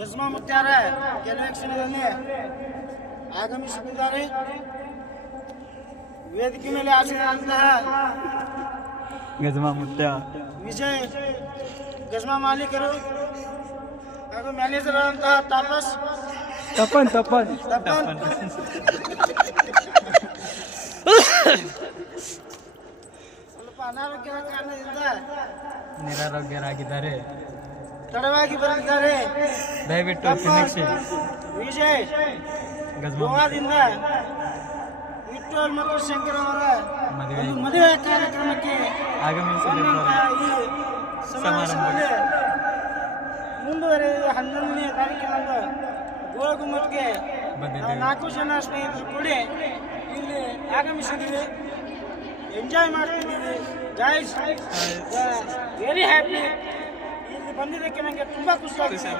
ಗಜ್ಮಾ ಮುತ್ಯಾರ ಕೆಲವು ಕ್ಷಣದಲ್ಲಿ ಆಗಮಿಸುತ್ತಿದ್ದಾರೆ. ವೇದಿಕೆ ಮೇಲೆ ಆಸೀನರಾದಂತಹ ಗಜ್ಮಾ ಮುತ್ಯ ವಿಜಯ್ ಗಜ್ಮಾ ಮಾಲೀಕರು ಹಾಗೂ ಮ್ಯಾನೇಜರ್ ಆದಂತಹ ತಾಪಸ್ ತಪ್ಪನ್ ಸ್ವಲ್ಪ ಅನಾರೋಗ್ಯದ ಕಾರಣದಿಂದ ನಿರಾರೋಗ್ಯರಾಗಿದ್ದಾರೆ. ತಡವಾಗಿ ಬರೆದಿದ್ದಾರೆ. ದಯವಿಟ್ಟು ಕ್ಷಮಿಸಿ. ವಿಜಯ್ ಗೋವಾದಿಂದ ವಿಠ್ಠಲ್ ಮತ್ತು ಶಂಕರ್ ಅವರ ಮದುವೆ ಕಾರ್ಯಕ್ರಮಕ್ಕೆ ಆಗಮಿಸಿದ್ದಾರೆ. ಈ ಸಮಾರಂಭದಲ್ಲಿ ಮುಂದುವರೆದ 11ನೇ ತಾರೀಕಿನಂದು ಗೋಳಗುಮ್ಮಟ್ಗೆ 4 ಜನ ಸ್ನೇಹಿತರು ಕೂಡಿ ಇಲ್ಲಿ ಆಗಮಿಸಿದ್ದೀವಿ. ಎಂಜಾಯ್ ಮಾಡ್ತಿದ್ದೀವಿ. Guys very happy. ಇಲ್ಲಿ ಬಂದಿದ್ದಕ್ಕೆ ನನಗೆ ತುಂಬ ಖುಷಿ ಆಗಿದೆ.